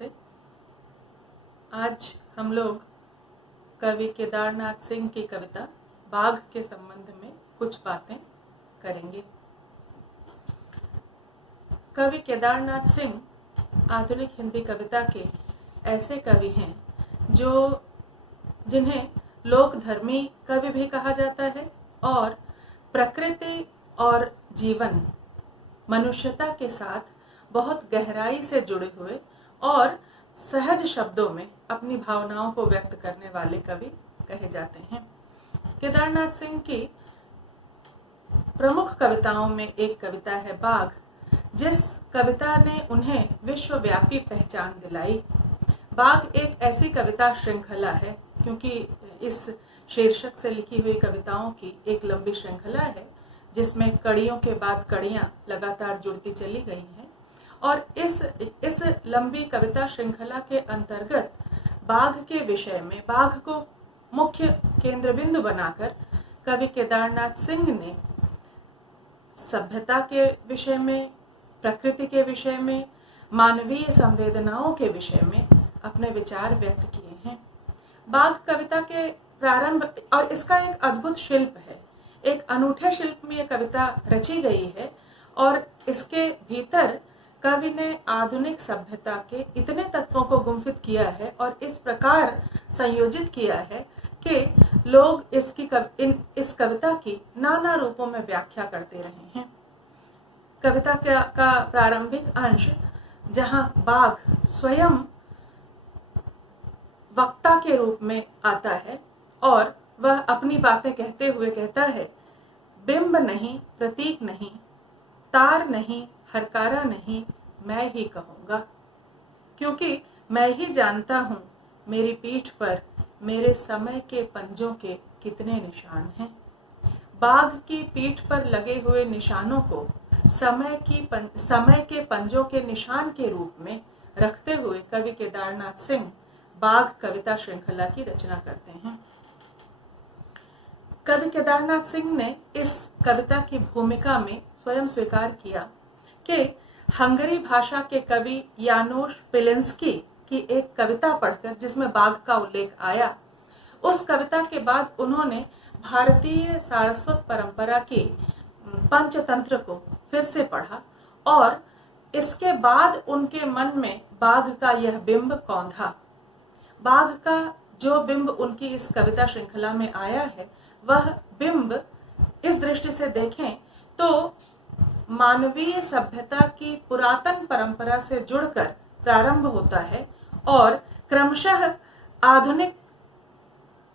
नमस्ते। आज हम लोग कवि केदारनाथ सिंह की कविता बाघ के संबंध में कुछ बातें करेंगे। कवि केदारनाथ सिंह आधुनिक हिंदी कविता के ऐसे कवि हैं जिन्हें लोकधर्मी कवि भी कहा जाता है और प्रकृति और जीवन मनुष्यता के साथ बहुत गहराई से जुड़े हुए और सहज शब्दों में अपनी भावनाओं को व्यक्त करने वाले कवि कहे जाते हैं। केदारनाथ सिंह की प्रमुख कविताओं में एक कविता है बाघ, जिस कविता ने उन्हें विश्वव्यापी पहचान दिलाई। बाघ एक ऐसी कविता श्रृंखला है, क्योंकि इस शीर्षक से लिखी हुई कविताओं की एक लंबी श्रृंखला है जिसमें कड़ियों के बाद कड़ियां लगातार जुड़ती चली गई हैं। और इस लंबी कविता श्रृंखला के अंतर्गत बाघ के विषय में, बाघ को मुख्य केंद्र बिंदु बनाकर कवि केदारनाथ सिंह ने सभ्यता के विषय में, प्रकृति के विषय में, मानवीय संवेदनाओं के विषय में अपने विचार व्यक्त किए हैं। बाघ कविता के प्रारंभ, और इसका एक अद्भुत शिल्प है, एक अनूठे शिल्प में यह कविता रची गई है और इसके भीतर कवि ने आधुनिक सभ्यता के इतने तत्वों को गुंफित किया है और इस प्रकार संयोजित किया है कि लोग इस कविता की नाना रूपों में व्याख्या करते रहे हैं। कविता का प्रारंभिक अंश, जहां बाघ स्वयं वक्ता के रूप में आता है और वह अपनी बातें कहते हुए कहता है, बिंब नहीं, प्रतीक नहीं, तार नहीं, हरकारा नहीं, मैं ही कहूंगा, क्योंकि मैं ही जानता हूं मेरी पीठ पर मेरे समय के पंजों के कितने निशान हैं। बाघ की पीठ पर लगे हुए निशानों को समय के पंजों के निशान के रूप में रखते हुए कवि केदारनाथ सिंह बाघ कविता श्रृंखला की रचना करते हैं। कवि केदारनाथ सिंह ने इस कविता की भूमिका में स्वयं स्वीकार किया कि हंगरी भाषा के कवि यानोश पिलिंस्की की एक कविता पढ़कर, जिसमें बाघ का उल्लेख आया, उस कविता के बाद उन्होंने भारतीय सारस्वत परंपरा की पंचतंत्र को फिर से पढ़ा और इसके बाद उनके मन में बाघ का यह बिंब कौंधा। बाघ का जो बिंब उनकी इस कविता श्रृंखला में आया है, वह बिंब इस दृष्टि से देखें तो मानवीय सभ्यता की पुरातन परंपरा से जुड़कर प्रारंभ होता है और क्रमशः आधुनिक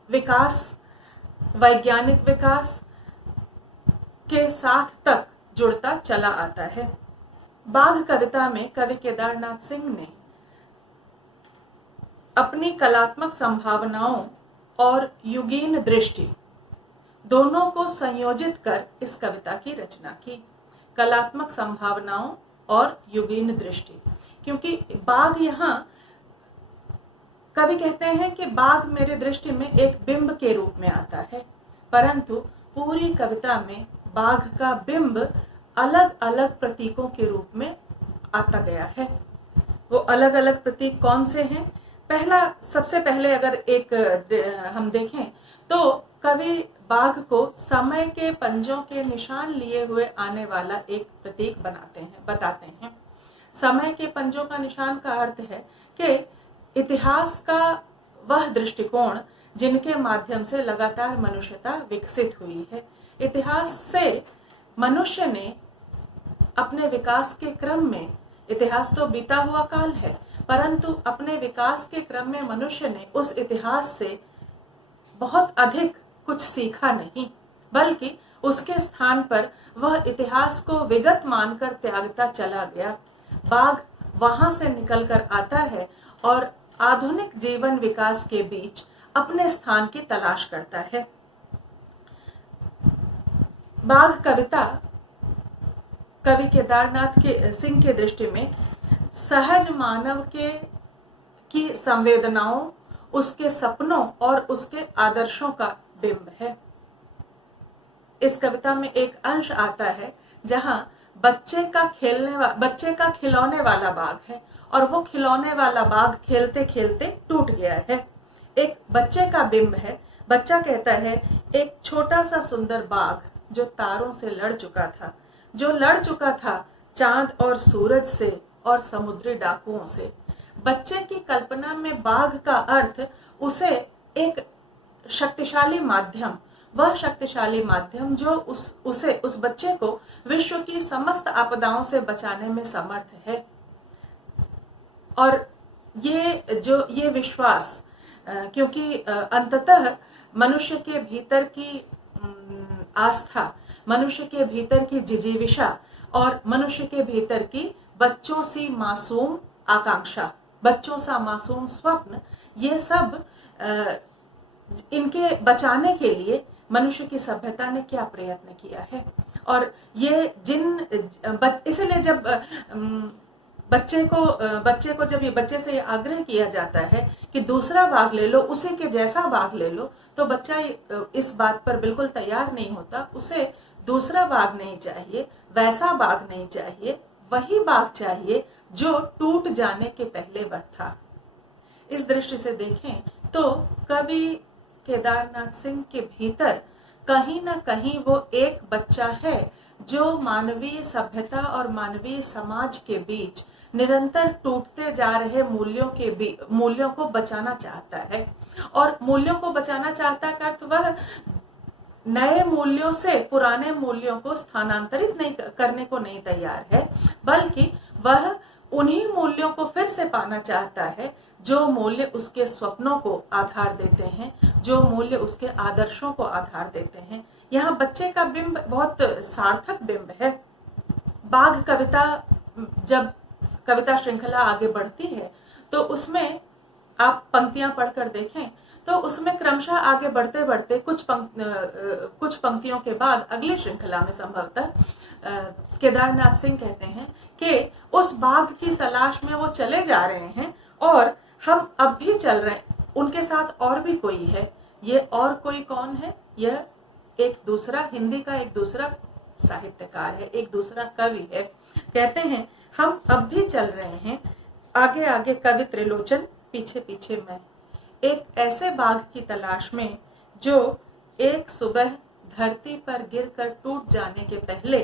विकास, वैज्ञानिक विकास के साथ तक जुड़ता चला आता है। बाघ कविता में कवि केदारनाथ सिंह ने अपनी कलात्मक संभावनाओं और युगीन दृष्टि दोनों को संयोजित कर इस कविता की रचना की। कलात्मक संभावनाओं और युगीन दृष्टि, क्योंकि बाघ, यहाँ कवि कहते हैं कि बाघ मेरे दृष्टि में एक बिंब के रूप में आता है, परंतु पूरी कविता में बाघ का बिंब अलग अलग प्रतीकों के रूप में आता गया है। वो अलग अलग प्रतीक कौन से हैं? सबसे पहले अगर हम देखें तो कवि बाघ को समय के पंजों के निशान लिए हुए आने वाला एक प्रतीक बताते हैं। समय के पंजों का निशान का अर्थ है कि इतिहास का वह दृष्टिकोण जिनके माध्यम से लगातार मनुष्यता विकसित हुई है। इतिहास से मनुष्य ने अपने विकास के क्रम में, इतिहास तो बीता हुआ काल है, परंतु अपने विकास के क्रम में मनुष्य ने उस इतिहास से बहुत अधिक कुछ सीखा नहीं, बल्कि उसके स्थान पर वह इतिहास को विगत मानकर त्यागता चला गया। बाघ वहां से निकलकर आता है और आधुनिक जीवन विकास के बीच अपने स्थान की तलाश करता है। बाघ कविता कवि केदारनाथ सिंह के दृष्टि में सहज मानव की संवेदनाओं, उसके सपनों और उसके आदर्शों का बिंब है। इस कविता में एक अंश आता है जहां बच्चे का खिलौने वाला बाग है और वो खिलौने वाला बाग खेलते खेलते टूट गया है। एक बच्चे का बिंब है। बच्चा कहता है एक छोटा सा सुंदर बाग जो तारों से लड़ चुका था चांद और सूरज से और समुद्री डाकुओं से। बच्चे की कल्पना में बाघ का अर्थ उसे एक शक्तिशाली माध्यम, वह शक्तिशाली माध्यम जो उस बच्चे को विश्व की समस्त आपदाओं से बचाने में समर्थ है। और ये विश्वास, क्योंकि अंततः मनुष्य के भीतर की आस्था, मनुष्य के भीतर की जिजीविषा और मनुष्य के भीतर की बच्चों सी मासूम आकांक्षा, बच्चों सा मासूम स्वप्न, ये सब इनके बचाने के लिए मनुष्य की सभ्यता ने क्या प्रयत्न किया है। और ये इसलिए जब बच्चे से आग्रह किया जाता है कि दूसरा बाग ले लो, उसी के जैसा बाग ले लो, तो बच्चा इस बात पर बिल्कुल तैयार नहीं होता। उसे दूसरा बाग नहीं चाहिए, वैसा बाग नहीं चाहिए, वही बाग चाहिए जो टूट जाने के पहले वह था। इस दृष्टि से देखें तो कवि केदारनाथ सिंह के भीतर कहीं ना कहीं वो एक बच्चा है जो मानवीय सभ्यता और मानवीय समाज के बीच निरंतर टूटते जा रहे मूल्यों को बचाना चाहता है। और मूल्यों को बचाना चाहता का अर्थ वह नए मूल्यों से पुराने मूल्यों को स्थानांतरित नहीं करने को नहीं तैयार है, बल्कि वह उन्हीं मूल्यों को फिर से पाना चाहता है जो मूल्य उसके स्वप्नों को आधार देते हैं, जो मूल्य उसके आदर्शों को आधार देते हैं। यहाँ बच्चे का बिंब बहुत सार्थक बिंब है। बाघ कविता, जब कविता श्रृंखला आगे बढ़ती है तो उसमें आप पंक्तियां पढ़कर देखें तो उसमें क्रमशः आगे बढ़ते बढ़ते कुछ पंक्तियों के बाद अगली श्रृंखला में संभवतः केदारनाथ सिंह कहते हैं कि उस बाघ की तलाश में वो चले जा रहे हैं और हम अब भी चल रहे हैं, उनके साथ और भी कोई है। ये और कोई कौन है? यह एक दूसरा हिंदी का एक दूसरा साहित्यकार है, एक दूसरा कवि है। कहते हैं हम अब भी चल रहे हैं, आगे आगे कवि त्रिलोचन, पीछे पीछे मैं, एक ऐसे बाघ की तलाश में जो एक सुबह धरती पर गिरकर टूट जाने के पहले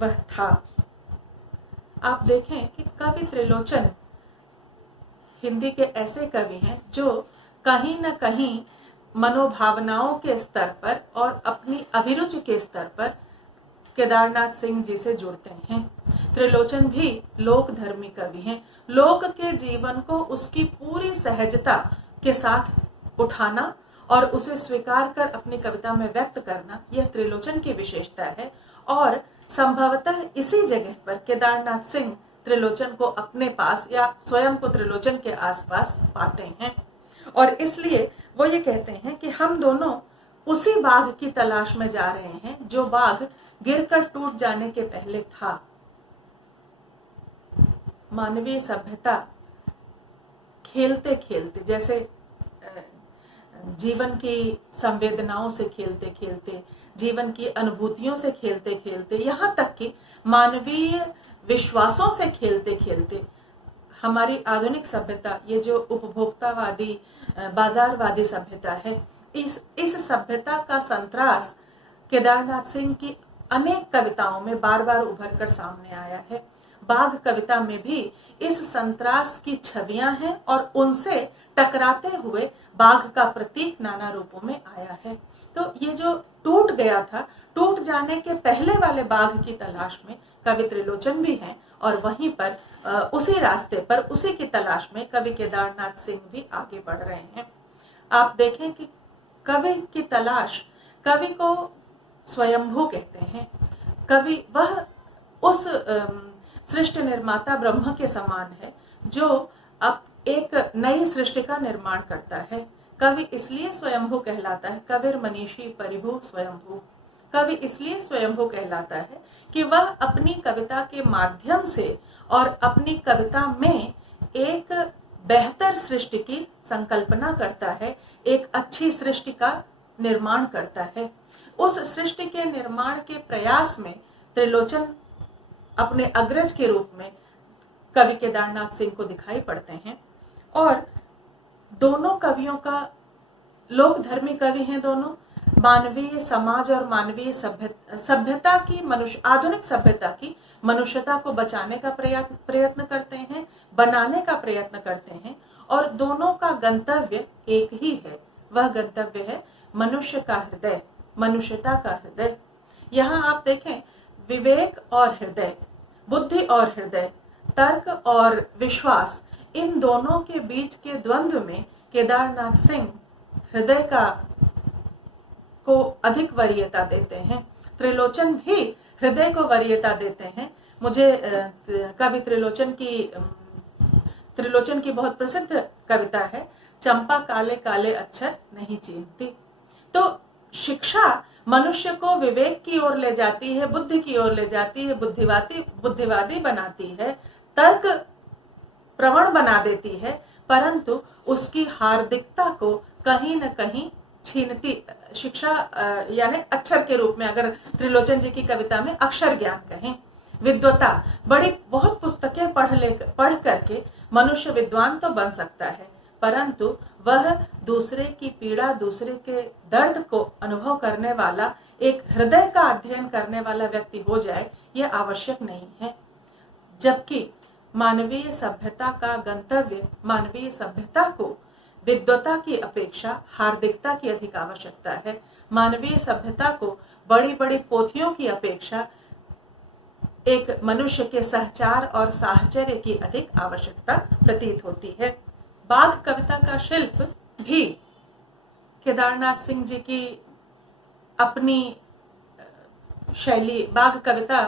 वह था। आप देखें कि कवि त्रिलोचन हिंदी के ऐसे कवि हैं जो कहीं न कहीं मनोभावनाओं के स्तर पर और अपनी अभिरुचि के स्तर पर केदारनाथ सिंह जी से जुड़ते हैं। त्रिलोचन भी लोक धर्मी कवि हैं। लोक के जीवन को उसकी पूरी सहजता के साथ उठाना और उसे स्वीकार कर अपनी कविता में व्यक्त करना, यह त्रिलोचन की विशेषता है। और संभवतः इसी जगह पर केदारनाथ सिंह त्रिलोचन को अपने पास या स्वयं को त्रिलोचन के आसपास पाते हैं। और इसलिए वो ये कहते हैं कि हम दोनों उसी बाघ की तलाश में जा रहे हैं जो बाघ गिरकर टूट जाने के पहले था। मानवीय सभ्यता खेलते खेलते, जैसे जीवन की संवेदनाओं से खेलते खेलते, जीवन की अनुभूतियों से खेलते खेलते, यहाँ तक कि मानवीय विश्वासों से खेलते खेलते हमारी आधुनिक सभ्यता, ये जो उपभोक्तावादी बाजारवादी सभ्यता है, इस सभ्यता का संतरास केदारनाथ सिंह की अनेक कविताओं में बार बार उभर कर सामने आया है। बाघ कविता में भी इस संतरास की छवियां हैं और उनसे टकराते हुए बाघ का प्रतीक नाना रूपों में आया है। तो ये जो टूट गया था, टूट जाने के पहले वाले बाघ की तलाश में कवि त्रिलोचन भी हैं और वहीं पर उसी रास्ते पर, उसी की तलाश में कवि केदारनाथ सिंह भी आगे बढ़ रहे हैं। आप देखें कि कवि की तलाश, कवि को स्वयंभू कहते हैं। कवि वह उस सृष्टि निर्माता ब्रह्म के समान है जो अब एक नई सृष्टि का निर्माण करता है। कवि इसलिए स्वयंभू कहलाता है, कविर मनीषी परिभू स्वयंभू। कवि इसलिए स्वयंभू कहलाता है कि वह अपनी कविता के माध्यम से और अपनी कविता में एक बेहतर सृष्टि की संकल्पना करता है, एक अच्छी सृष्टि का निर्माण करता है। उस सृष्टि के निर्माण के प्रयास में त्रिलोचन अपने अग्रज के रूप में कवि केदारनाथ सिंह को दिखाई पड़ते हैं। और दोनों कवियों का लोक धर्मी कवि हैं दोनों, मानवीय समाज और मानवीय सभ्यता की आधुनिक सभ्यता की मनुष्यता को बचाने का प्रयत्न करते हैं, बनाने का प्रयत्न करते हैं। और दोनों का गंतव्य एक ही है, वह गंतव्य है मनुष्य का हृदय, मनुष्यता का हृदय। यहाँ आप देखें, विवेक और हृदय, बुद्धि और हृदय, तर्क और विश्वास, इन दोनों के बीच के द्वंद्व में केदारनाथ सिंह हृदय को अधिक वरीयता देते हैं। त्रिलोचन भी हृदय को वरीयता देते हैं। मुझे कवि त्रिलोचन की बहुत प्रसिद्ध कविता है, चंपा काले काले अक्षर नहीं चीनती। तो शिक्षा मनुष्य को विवेक की ओर ले जाती है, बुद्धि की ओर ले जाती है, बुद्धिवादी बनाती है, तर्क प्रवण बना देती है, परंतु उसकी हार्दिकता को कहीं न कहीं छीनती। शिक्षा यानी अक्षर के रूप में, अगर त्रिलोचन जी की कविता में अक्षर ज्ञान कहें, विद्वता, बहुत पुस्तकें पढ़ करके मनुष्य विद्वान तो बन सकता है, परंतु वह दूसरे की पीड़ा, दूसरे के दर्द को अनुभव करने वाला, एक हृदय का अध्ययन करने वाला व्यक्ति हो जाए, यह आवश्यक नहीं है। जबकि मानवीय सभ्यता का गंतव्य, मानवीय सभ्यता को विद्वता की अपेक्षा हार्दिकता की अधिक आवश्यकता है। मानवीय सभ्यता को बड़ी बड़ी पोथियों की अपेक्षा एक मनुष्य के सहचार और साहचर्य की अधिक आवश्यकता प्रतीत होती है। बाघ कविता का शिल्प भी केदारनाथ सिंह जी की अपनी शैली, बाघ कविता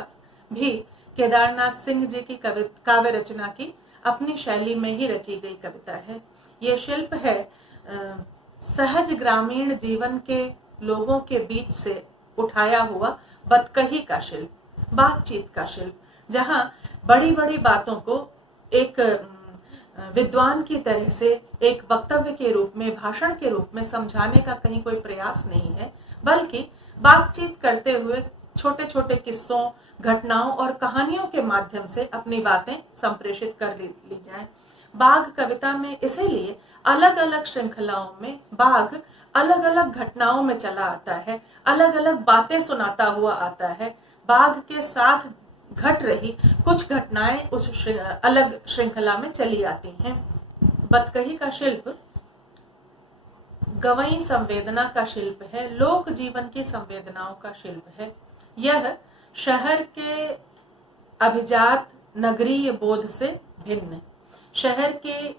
भी केदारनाथ सिंह जी की काव्य रचना की अपनी शैली में ही रची गई कविता है। ये शिल्प है सहज ग्रामीण जीवन के लोगों के बीच से उठाया हुआ बतकही का शिल्प, बातचीत का शिल्प, जहां बड़ी बड़ी बातों को एक विद्वान की तरह से एक वक्तव्य के रूप में, भाषण के रूप में समझाने का कहीं कोई प्रयास नहीं है, बल्कि बातचीत करते हुए छोटे छोटे किस्सों, घटनाओं और कहानियों के माध्यम से अपनी बातें संप्रेषित कर ली जाएं। बाघ कविता में इसीलिए अलग अलग श्रृंखलाओं में बाघ अलग अलग घटनाओं में चला आता है, अलग अलग बातें सुनाता हुआ आता है। बाघ के साथ घट रही कुछ घटनाएं उस अलग श्रृंखला में चली आती हैं। बतकही का शिल्प गवई संवेदना का शिल्प है, लोक जीवन की संवेदनाओं का शिल्प है। यह शहर के अभिजात नगरीय बोध से भिन्न, शहर के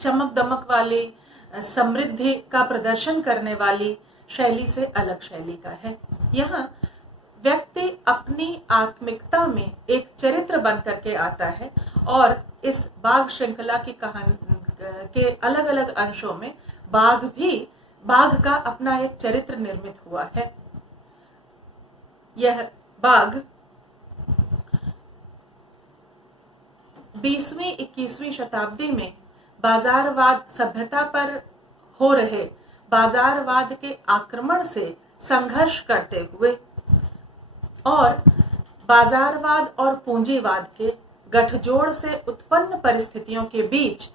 चमक दमक वाली, समृद्धि का प्रदर्शन करने वाली शैली से अलग शैली का है। यहाँ व्यक्ति अपनी आत्मिकता में एक चरित्र बन करके आता है और इस बाघ श्रृंखला की कहानी के अलग अलग अंशों में बाघ का अपना एक चरित्र निर्मित हुआ है। यह बाघ 20वीं 21वीं शताब्दी में बाजारवाद सभ्यता पर हो रहे बाजारवाद के आक्रमण से संघर्ष करते हुए और बाजारवाद और पूंजीवाद के गठजोड़ से उत्पन्न परिस्थितियों के बीच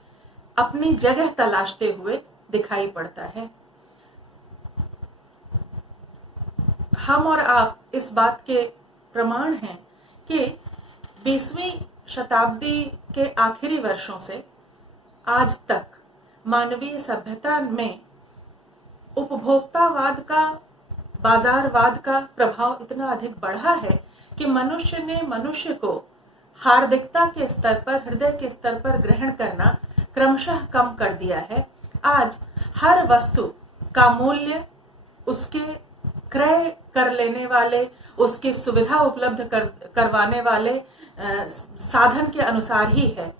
अपनी जगह तलाशते हुए दिखाई पड़ता है। हम और आप इस बात के प्रमाण हैं कि 20वीं शताब्दी के आखिरी वर्षों से आज तक मानवीय सभ्यता में उपभोक्तावाद का, बाजारवाद का प्रभाव इतना अधिक बढ़ा है कि मनुष्य ने मनुष्य को हार्दिकता के स्तर पर, हृदय के स्तर पर ग्रहण करना क्रमशः कम कर दिया है। आज हर वस्तु का मूल्य उसके क्रय कर लेने वाले, उसकी सुविधा उपलब्ध करवाने वाले साधन के अनुसार ही है।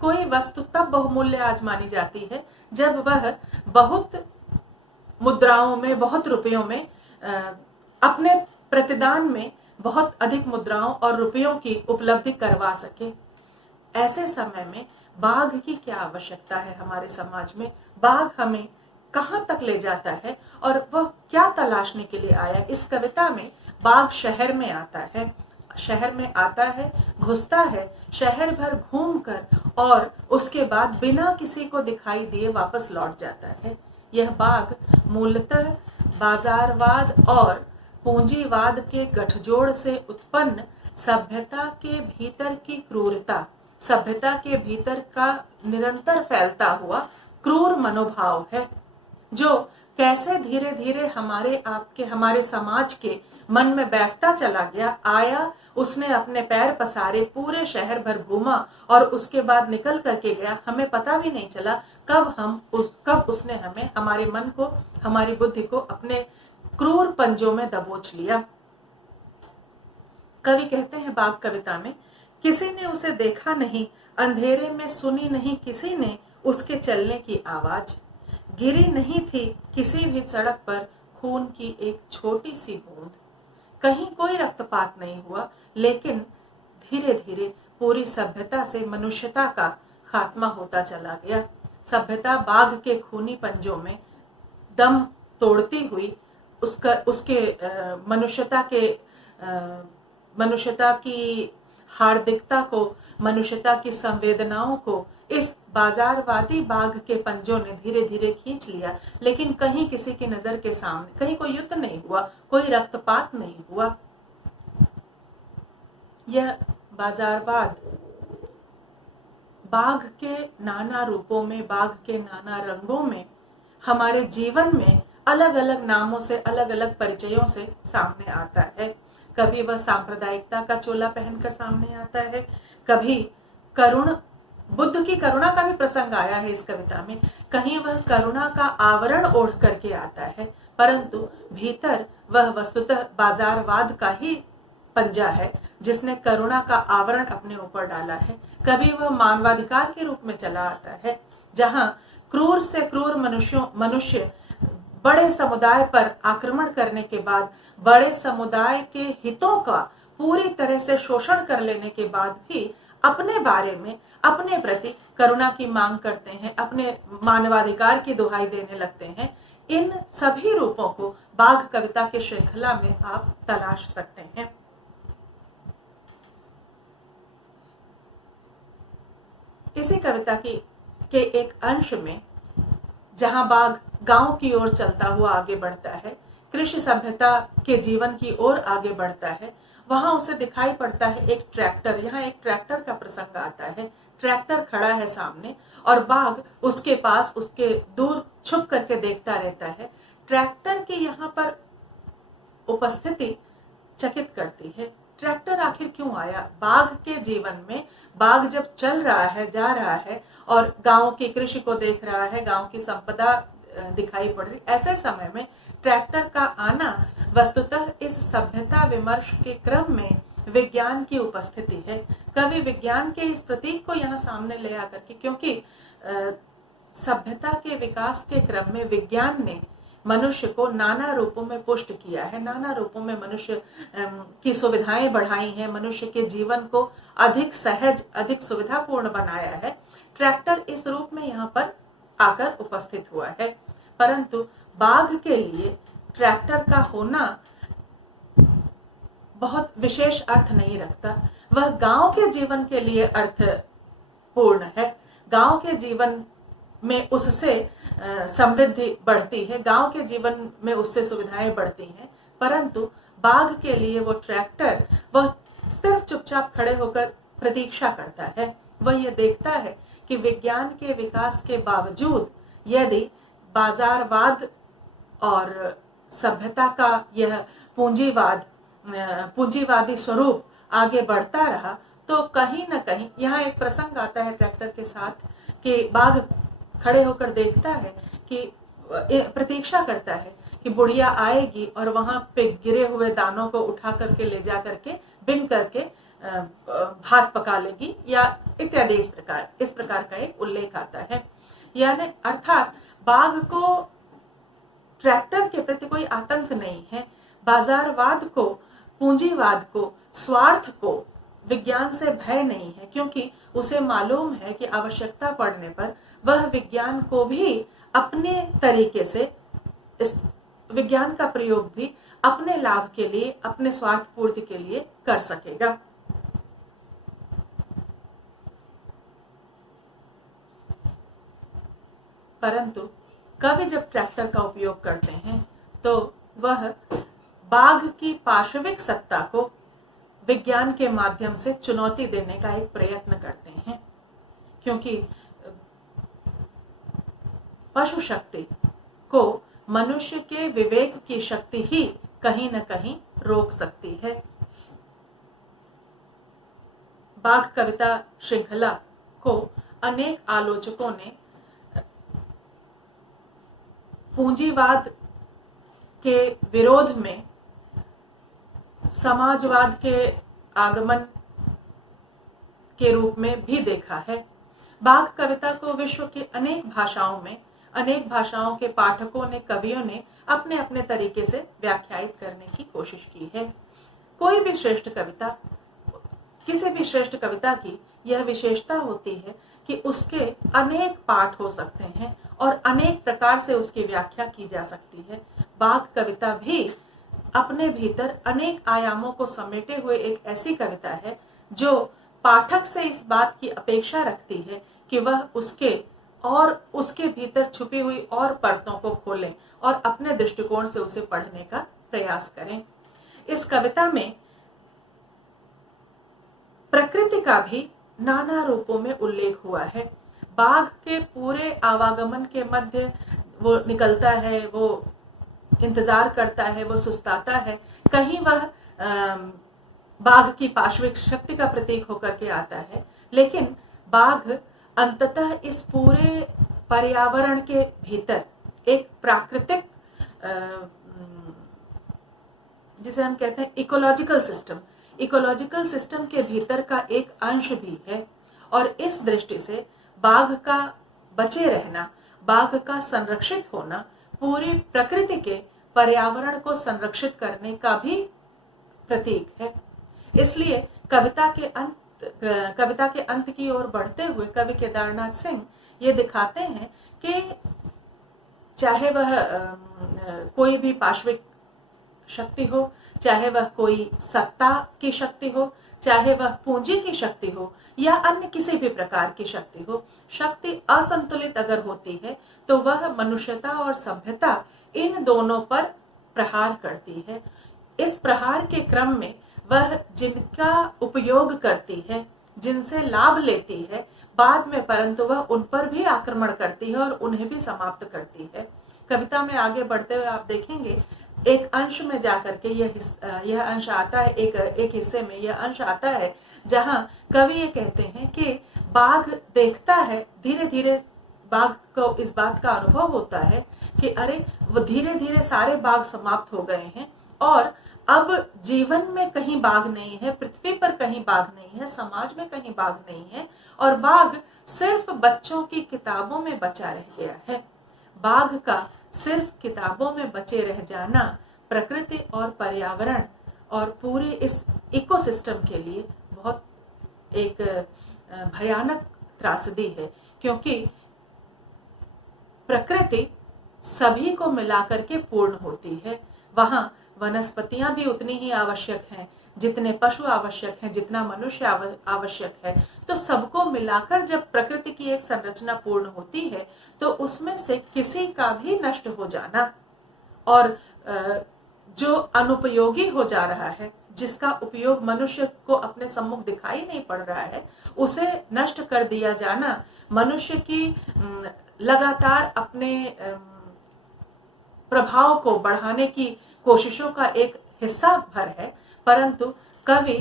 कोई वस्तु तब बहुमूल्य आज मानी जाती है जब वह बहुत मुद्राओं में, बहुत रुपयों में, अपने प्रतिदान में बहुत अधिक मुद्राओं और रुपयों की उपलब्धि करवा सके। ऐसे समय में बाघ की क्या आवश्यकता है हमारे समाज में? बाघ हमें कहाँ तक ले जाता है और वह क्या तलाशने के लिए आया? इस कविता में बाघ शहर में आता है, शहर में आता है, घुसता है, शहर भर घूमकर और उसके बाद बिना किसी को दिखाई दिए वापस लौट जाता है। यह बाघ मूलतः बाजारवाद और पूंजीवाद के गठजोड़ से उत्पन्न सभ्यता के भीतर की क्रूरता, सभ्यता के भीतर का निरंतर फैलता हुआ क्रूर मनोभाव है, जो कैसे धीरे धीरे हमारे समाज के मन में बैठता चला गया। आया, उसने अपने पैर पसारे, पूरे शहर भर घूमा और उसके बाद निकल करके गया। हमें पता भी नहीं चला कब उसने हमारे मन को, हमारी बुद्धि को अपने क्रूर पंजों में दबोच लिया। कवि कहते हैं बाघ कविता में, किसी ने उसे देखा नहीं, अंधेरे में सुनी नहीं किसी ने उसके चलने की आवाज, गिरी नहीं थी किसी भी सड़क पर खून की एक छोटी सी बूंद। कहीं कोई रक्तपात नहीं हुआ, लेकिन धीरे धीरे पूरी सभ्यता से मनुष्यता का खात्मा होता चला गया। सभ्यता बाघ के खूनी पंजों में दम तोड़ती हुई उसके मनुष्यता की हार्दिकता को, मनुष्यता की संवेदनाओं को इस बाजारवादी बाघ के पंजों ने धीरे धीरे खींच लिया। लेकिन कहीं किसी की नजर के सामने कहीं कोई युद्ध नहीं हुआ, कोई रक्तपात नहीं हुआ। यह बाजारवाद बाघ के नाना रूपों में, बाघ के नाना रंगों में हमारे जीवन में अलग अलग नामों से, अलग अलग परिचयों से सामने आता है। कभी वह सांप्रदायिकता का चोला पहनकर सामने आता है, कभी बुद्ध की करुणा का भी प्रसंग आया है इस कविता में। कहीं वह करुणा का आवरण ओढ़ करके आता है, परंतु भीतर वह वस्तुतः बाजारवाद का ही पंजा है, जिसने करुणा का आवरण अपने ऊपर डाला है। कभी वह मानवाधिकार के रूप में चला आता है, जहां क्रूर से क्रूर मनुष्य बड़े समुदाय पर आक्रमण करने के बाद, बड़े समुदाय के हितों का पूरी तरह से शोषण कर लेने के बाद भी अपने बारे में, अपने प्रति करुणा की मांग करते हैं, अपने मानवाधिकार की दुहाई देने लगते हैं। इन सभी रूपों को बाघ कविता के श्रृंखला में आप तलाश सकते हैं। इसी कविता के एक अंश में, जहां बाघ गांव की ओर चलता हुआ आगे बढ़ता है, कृषि सभ्यता के जीवन की ओर आगे बढ़ता है, वहां उसे दिखाई पड़ता है एक ट्रैक्टर। यहाँ एक ट्रैक्टर का प्रसंग आता है। ट्रैक्टर खड़ा है सामने और बाघ उसके पास, उसके दूर छुप करके देखता रहता है। ट्रैक्टर की यहाँ पर उपस्थिति चकित करती है। ट्रैक्टर आखिर क्यों आया? बाघ के जीवन में बाघ जब चल रहा है, जा रहा है और गांव की कृषि को देख रहा है, गांव की संपदा दिखाई पड़ रही, ऐसे समय में ट्रैक्टर का आना वस्तुतः इस सभ्यता विमर्श के क्रम में विज्ञान की उपस्थिति है। कवि विज्ञान के इस प्रतीक को यहाँ सामने ले आकर के, क्योंकि सभ्यता के विकास के क्रम में विज्ञान ने मनुष्य को नाना रूपों में पुष्ट किया है, नाना रूपों में मनुष्य की सुविधाएं बढ़ाई हैं, मनुष्य के जीवन को अधिक सहज, अधिक सुविधापूर्ण बनाया है। ट्रैक्टर इस रूप में यहाँ पर आकर उपस्थित हुआ है, परंतु बाघ के लिए ट्रैक्टर का होना बहुत विशेष अर्थ नहीं रखता। वह गांव के जीवन के लिए अर्थपूर्ण है। गांव के जीवन में उससे समृद्धि बढ़ती है, गांव के जीवन में उससे सुविधाएं बढ़ती हैं, परंतु बाघ के लिए वो ट्रैक्टर, वह सिर्फ चुपचाप खड़े होकर प्रतीक्षा करता है। वह ये देखता है कि विज्ञान के विकास के बावजूद यदि बाजारवाद और सभ्यता का यह पूंजीवादी स्वरूप आगे बढ़ता रहा, तो कहीं न कहीं यहाँ एक प्रसंग आता है ट्रैक्टर के साथ कि बाघ खड़े होकर देखता है कि प्रतीक्षा करता है कि बुढ़िया आएगी और वहां पे गिरे हुए दानों को उठा करके ले जा करके बिन करके भात पका लेगी, या इत्यादि इस प्रकार का एक उल्लेख आता है। यानी अर्थात बाघ को ट्रैक्टर के प्रति कोई आतंक नहीं है। बाजारवाद को, पूंजीवाद को, स्वार्थ को विज्ञान से भय नहीं है, क्योंकि उसे मालूम है कि आवश्यकता पड़ने पर वह विज्ञान को भी अपने तरीके से विज्ञान का प्रयोग भी अपने लाभ के लिए, अपने स्वार्थ पूर्ति के लिए कर सकेगा। परंतु कवि जब ट्रैक्टर का उपयोग करते हैं तो वह बाघ की पाशविक सत्ता को विज्ञान के माध्यम से चुनौती देने का एक प्रयत्न करते हैं, क्योंकि पशु शक्ति को मनुष्य के विवेक की शक्ति ही कहीं न कहीं रोक सकती है। बाघ कविता श्रृंखला को अनेक आलोचकों ने पूंजीवाद के विरोध में समाजवाद के आगमन के रूप में भी देखा है। बाघ कविता को विश्व के अनेक भाषाओं के पाठकों ने, कवियों ने अपने अपने तरीके से व्याख्यायित करने की कोशिश की है। कोई भी श्रेष्ठ कविता, किसी भी श्रेष्ठ कविता की यह विशेषता होती है कि उसके अनेक पाठ हो सकते हैं और अनेक प्रकार से उसकी व्याख्या की जा सकती है। बाघ कविता भी अपने भीतर अनेक आयामों को समेटे हुए एक ऐसी कविता है जो पाठक से इस बात की अपेक्षा रखती है कि वह उसके भीतर छुपी हुई और परतों को खोलें और अपने दृष्टिकोण से उसे पढ़ने का प्रयास करें। इस कविता में प्रकृति का भी नाना रूपों में उल्लेख हुआ है। बाघ के पूरे आवागमन के मध्य वो निकलता है, वो इंतजार करता है, वो सुस्ताता है, कहीं वह बाघ की पाशविक शक्ति का प्रतीक होकर के आता है, लेकिन बाघ अंततः इस पूरे पर्यावरण के भीतर एक प्राकृतिक, जिसे हम कहते हैं इकोलॉजिकल सिस्टम के भीतर का एक अंश भी है। और इस दृष्टि से बाघ का बचे रहना, बाघ का संरक्षित होना पूरी प्रकृति के पर्यावरण को संरक्षित करने का भी प्रतीक है। इसलिए कविता के अंत की ओर बढ़ते हुए कवि केदारनाथ सिंह ये दिखाते हैं कि चाहे वह कोई भी पाशविक शक्ति हो, चाहे वह कोई सत्ता की शक्ति हो, चाहे वह पूंजी की शक्ति हो या अन्य किसी भी प्रकार की शक्ति हो, शक्ति असंतुलित अगर होती है तो वह मनुष्यता और सभ्यता इन दोनों पर प्रहार करती है। इस प्रहार के क्रम में वह जिनका उपयोग करती है, जिनसे लाभ लेती है, बाद में परंतु वह उन पर भी आक्रमण करती है और उन्हें भी समाप्त करती है। कविता में आगे बढ़ते हुए आप देखेंगे एक अंश में जाकर के यह अंश आता है, एक हिस्से में यह अंश आता है जहां कवि ये कहते हैं कि बाघ देखता है, धीरे धीरे बाघ को इस बात का अनुभव होता है कि अरे वो धीरे धीरे सारे बाघ समाप्त हो गए हैं और अब जीवन में कहीं बाघ नहीं है, पृथ्वी पर कहीं बाघ नहीं है, समाज में कहीं बाघ नहीं है और बाघ सिर्फ बच्चों की किताबों में बचा रह गया है। बाघ का सिर्फ किताबों में बचे रह जाना प्रकृति और पर्यावरण और पूरे इस इकोसिस्टम के लिए बहुत एक भयानक त्रासदी है, क्योंकि प्रकृति सभी को मिलाकर के पूर्ण होती है। वहां वनस्पतियां भी उतनी ही आवश्यक हैं जितने पशु आवश्यक हैं, जितना मनुष्य आवश्यक है। तो सबको मिलाकर जब प्रकृति की एक संरचना पूर्ण होती है तो उसमें से किसी का भी नष्ट हो जाना और जो अनुपयोगी हो जा रहा है, जिसका उपयोग मनुष्य को अपने सम्मुख दिखाई नहीं पड़ रहा है, उसे नष्ट कर दिया जाना मनुष्य की लगातार अपने प्रभाव को बढ़ाने की कोशिशों का एक हिस्सा भर है। परंतु कवि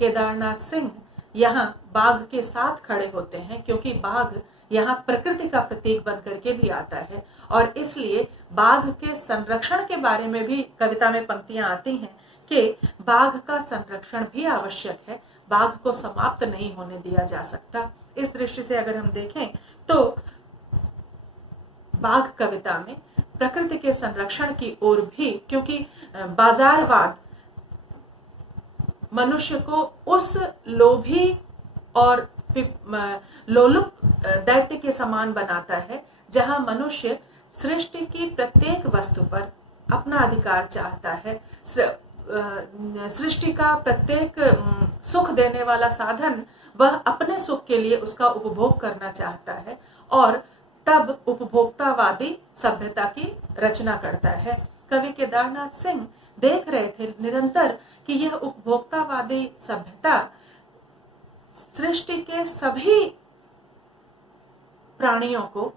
केदारनाथ सिंह यहाँ बाघ के साथ खड़े होते हैं, क्योंकि बाघ यहाँ प्रकृति का प्रतीक बन करके भी आता है और इसलिए बाघ के संरक्षण के बारे में भी कविता में पंक्तियां आती हैं कि बाघ का संरक्षण भी आवश्यक है, बाघ को समाप्त नहीं होने दिया जा सकता। इस दृष्टि से अगर हम देखें तो बाघ कविता में प्रकृति के संरक्षण की ओर भी, क्योंकि बाजारवाद मनुष्य को उस लोभी और लोलुप दैत्य के समान बनाता है जहां मनुष्य सृष्टि की प्रत्येक वस्तु पर अपना अधिकार चाहता है। सृष्टि का प्रत्येक सुख देने वाला साधन वह अपने सुख के लिए उसका उपभोग करना चाहता है और तब उपभोक्तावादी सभ्यता की रचना करता है। कवि केदारनाथ सिंह देख रहे थे निरंतर कि यह उपभोक्तावादी सभ्यता सृष्टि के सभी प्राणियों को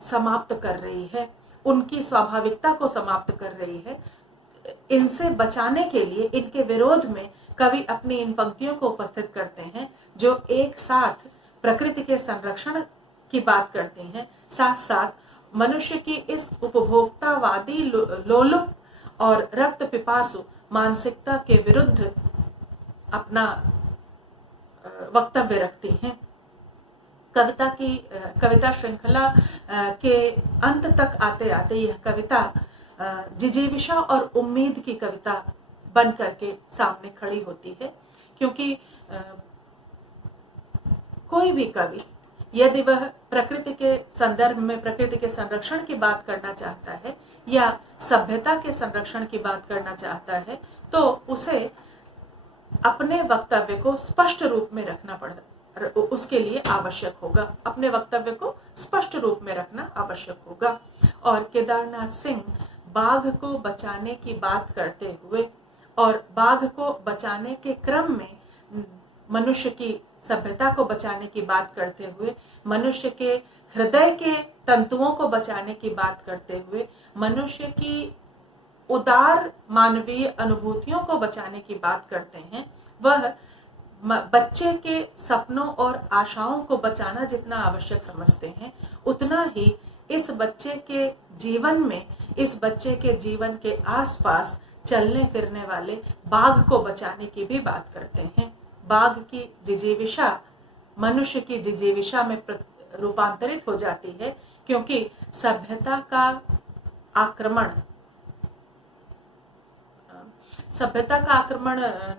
समाप्त कर रही है, उनकी स्वाभाविकता को समाप्त कर रही है। इनसे बचाने के लिए, इनके विरोध में कवि अपनी इन पंक्तियों को उपस्थित करते हैं जो एक साथ प्रकृति के संरक्षण की बात करते हैं, साथ साथ मनुष्य की इस उपभोक्तावादी लोलुप और रक्त पिपासु मानसिकता के विरुद्ध अपना वक्तव्य रखती हैं। कविता श्रृंखला के अंत तक आते आते यह कविता जिजीविषा और उम्मीद की कविता बन करके सामने खड़ी होती है, क्योंकि कोई भी कवि यदि वह प्रकृति के संदर्भ में प्रकृति के संरक्षण की बात करना चाहता है या सभ्यता के संरक्षण की बात करना चाहता है तो उसे अपने वक्तव्य को स्पष्ट रूप में रखना पड़ता, उसके लिए आवश्यक होगा, अपने वक्तव्य को स्पष्ट रूप में रखना आवश्यक होगा। और केदारनाथ सिंह बाघ को बचाने की बात करते हुए और बाघ को बचाने के क्रम में मनुष्य की सभ्यता को बचाने की बात करते हुए, मनुष्य के हृदय के तंतुओं को बचाने की बात करते हुए, मनुष्य की उदार मानवीय अनुभूतियों को बचाने की बात करते हैं। वह बच्चे के सपनों और आशाओं को बचाना जितना आवश्यक समझते हैं, उतना ही इस बच्चे के जीवन में, इस बच्चे के जीवन के आसपास चलने फिरने वाले बाघ को बचाने की भी बात करते हैं। बाघ की जिजीविषा मनुष्य की जिजीविषा में रूपांतरित हो जाती है, क्योंकि सभ्यता का आक्रमण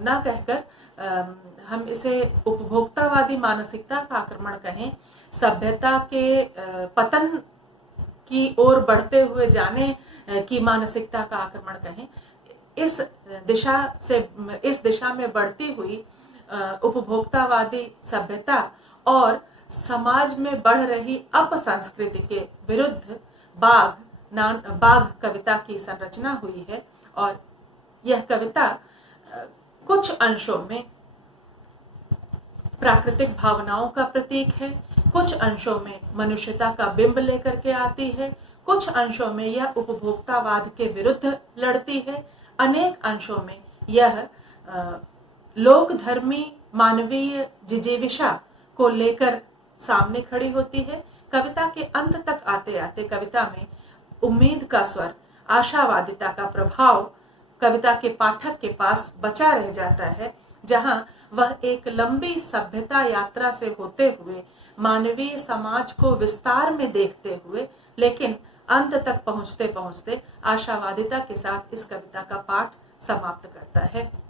न कहकर हम इसे उपभोक्तावादी मानसिकता का आक्रमण कहें, सभ्यता के पतन की ओर बढ़ते हुए जाने की मानसिकता का आक्रमण कहें, इस दिशा में बढ़ती हुई उपभोक्तावादी सभ्यता और समाज में बढ़ रही अपसंस्कृति के विरुद्ध बाघ कविता की संरचना हुई है। और यह कविता कुछ अंशों में प्राकृतिक भावनाओं का प्रतीक है, कुछ अंशों में मनुष्यता का बिंब लेकर के आती है, कुछ अंशों में यह उपभोक्तावाद के विरुद्ध लड़ती है, अनेक अंशों में यह लोक धर्मी मानवीय जिजीविषा को लेकर सामने खड़ी होती है। कविता के अंत तक आते आते कविता में उम्मीद का स्वर, आशावादिता का प्रभाव कविता के पाठक के पास बचा रह जाता है, जहां वह एक लंबी सभ्यता यात्रा से होते हुए मानवीय समाज को विस्तार में देखते हुए, लेकिन अंत तक पहुंचते पहुंचते आशावादिता के साथ इस कविता का पाठ समाप्त करता है।